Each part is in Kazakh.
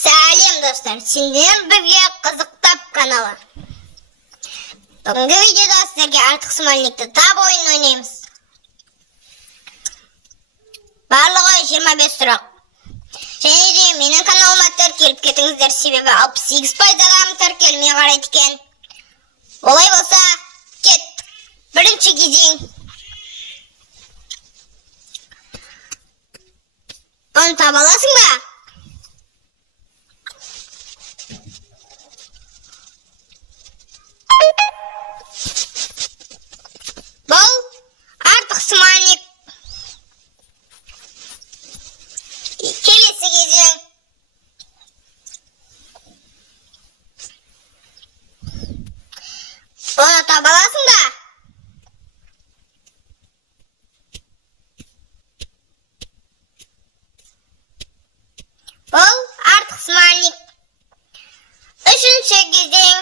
Сәлем достар, сендер бірге қызықтап каналы. Бүгінгі видеода сіздерге артық смайликті тап ойын ойнаймыз. Барлығы 25 сұрақ. Және де менің каналыма тіркеліп кетіңіздер, себебі 68% адам тіркелмей қарайды екен. Олай болса, кеттік. Бірінші кезең. Оны таба аласың ба? Бұл артық смайлик. Келесі кезең. Оны таба аласың ба? Бұл артық смайлик. Үшінші кезең.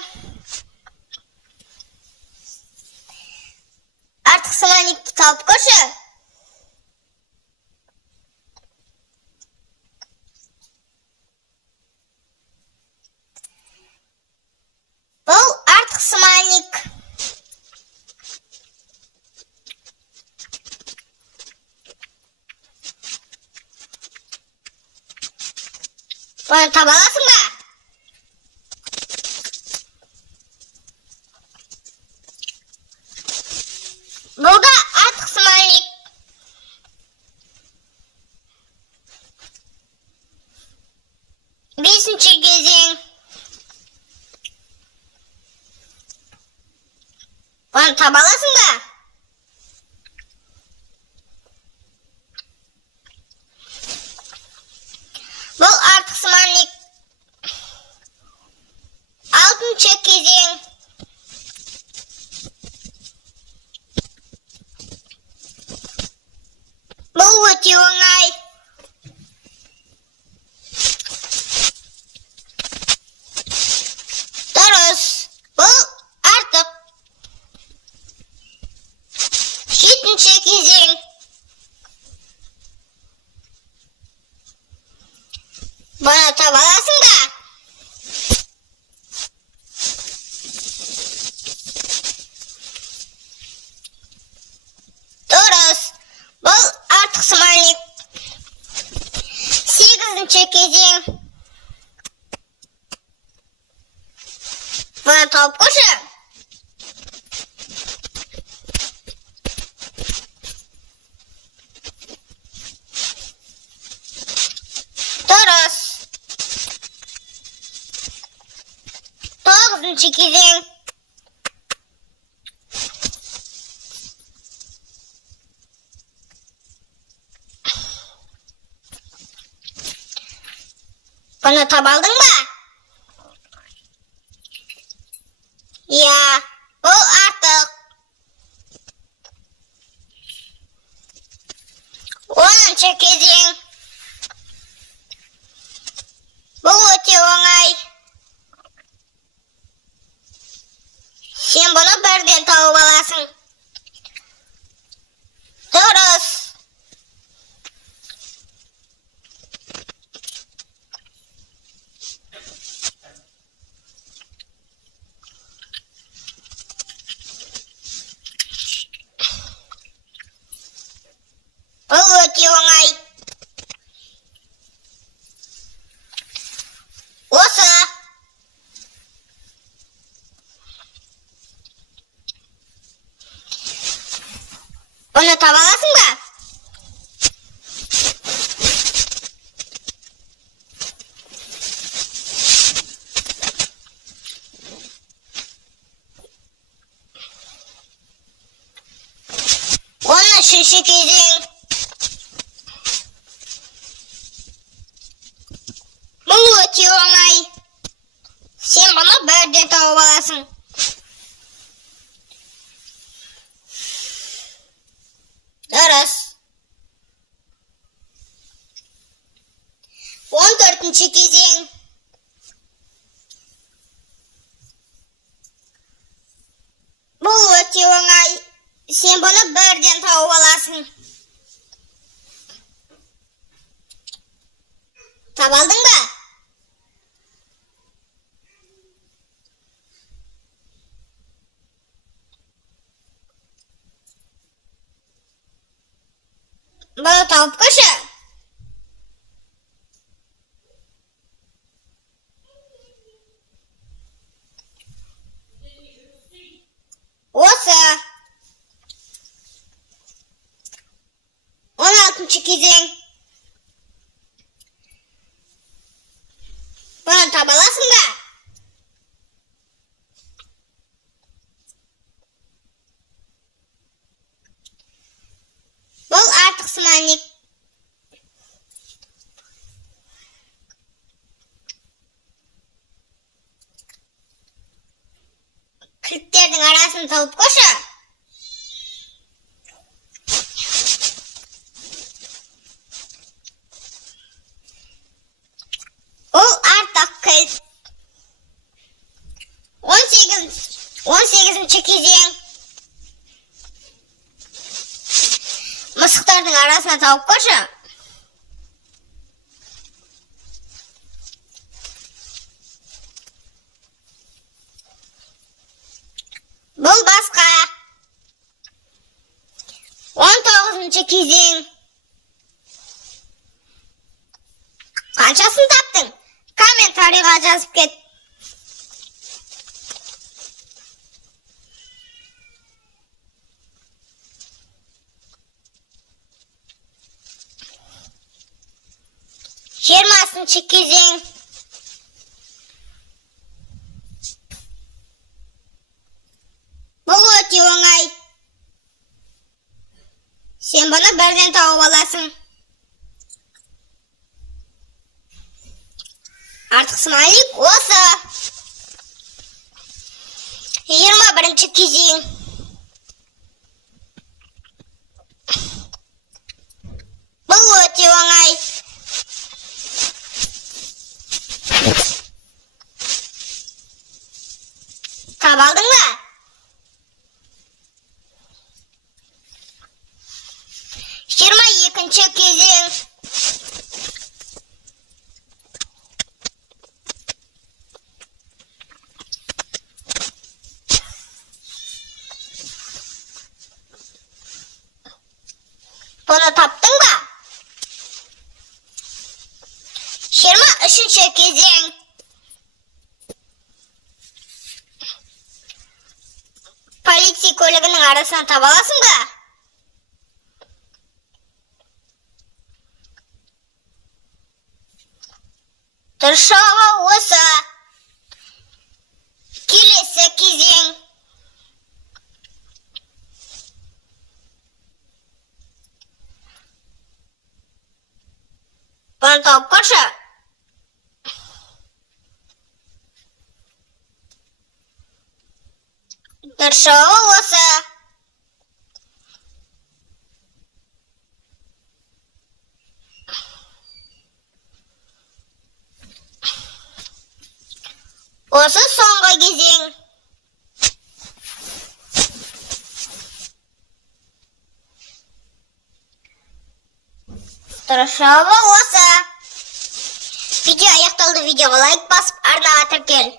Артық смайликті тауып көрші. Бұл артық смайлик. Оны таба аласың ба? Бұл да артық смайлик. Бесінші кезең. Оны таба аласың ба? Бұл артық смайлик. Алтыншы кезең. Бұл өте оңай. Дұрыс. Бұл артық. Жетінші кезең. Бұны таба аласың ба? Дұрыс. Бұл артық смайлик. Сегізінші кезең. Бұны тауып көрші. Дұрыс. Тоғызыншы кезең. Бұны таба алдың ба? Иә, бұл артық. 10-шы кезең. Бұл өте оңай. Сен бұны бірден тауып аласың. Дұрыс. Бұл өте оңай. Осы. Оны таба аласың ба? Он үшінші кезең. Бұл өте оңай. Сен бұны бірден тауып аласың. Дұрыс. 14-ші кезең. Бұл өте оңай. Сен бұны бірден тауып аласың. Таба алдың ба? тауып қойшы. Осы 16-шы кезең. Бұны таба аласың ба? Бұл артық сыманик. Кілттердің арасын тауып қойшы. Ол артық кілт. 18-ші кезең. Мысықтардың арасына тауып қойшы. Бұл басқа. 19-ші кезең. Қаншасын таптың? Комментарийға жазып кет. Жиырмасыншы кезең. Бұл өте оңай. Сен бұны бірден тауып аласың. Артық сыманик осы. 21-ші кезең. Бұл өте оңай. Таба алдың ба? 22-ші кезең. Бұны таптың ба? 23-ші кезең. Полиция көлігінің арасынан таба аласың ба? Дұршығы осы. Келесі кезең. Бұны тауып қойшы. Дұршығы осы. Осы соңғы кезең. Дұршығы осы. Видео аяқталды. Видеоға лайк басып, арнаға тіркел.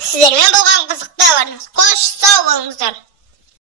Сіздермен болған қызықты хабарыңыз. Қош, сау болыңыздар.